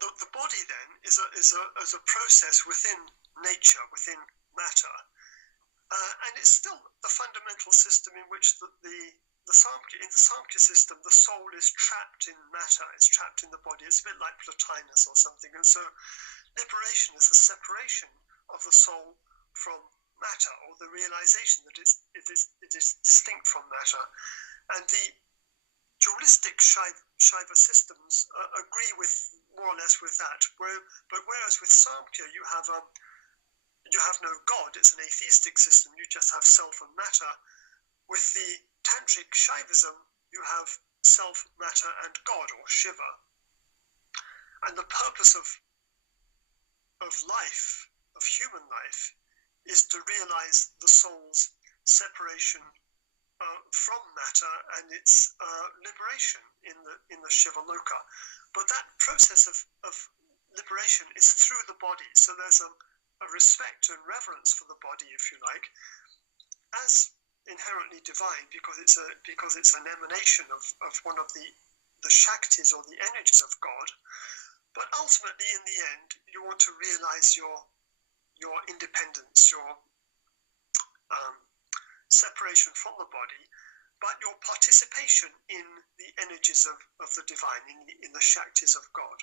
the body then is a process within nature, within matter, and it's still a fundamental system in which in the Samkhya system, the soul is trapped in matter, it's trapped in the body. It's a bit like Plotinus or something. And so liberation is the separation of the soul from matter, or the realization that it is distinct from matter. And the dualistic Shaiva systems agree with more or less with that. But whereas with Samkhya you have no God, it's an atheistic system, you just have self and matter. With the Tantric Saivism, you have self, matter, and God, or Shiva. And the purpose of life, of human life, is to realize the soul's separation from matter and its liberation in the Shiva Loka. But that process of liberation is through the body. So there's a respect and reverence for the body, if you like, as inherently divine, because it's an emanation of one of the Shaktis, or the energies of God. But ultimately, in the end, you want to realize your independence, your separation from the body, but your participation in the energies of the divine, in the Shaktis of God.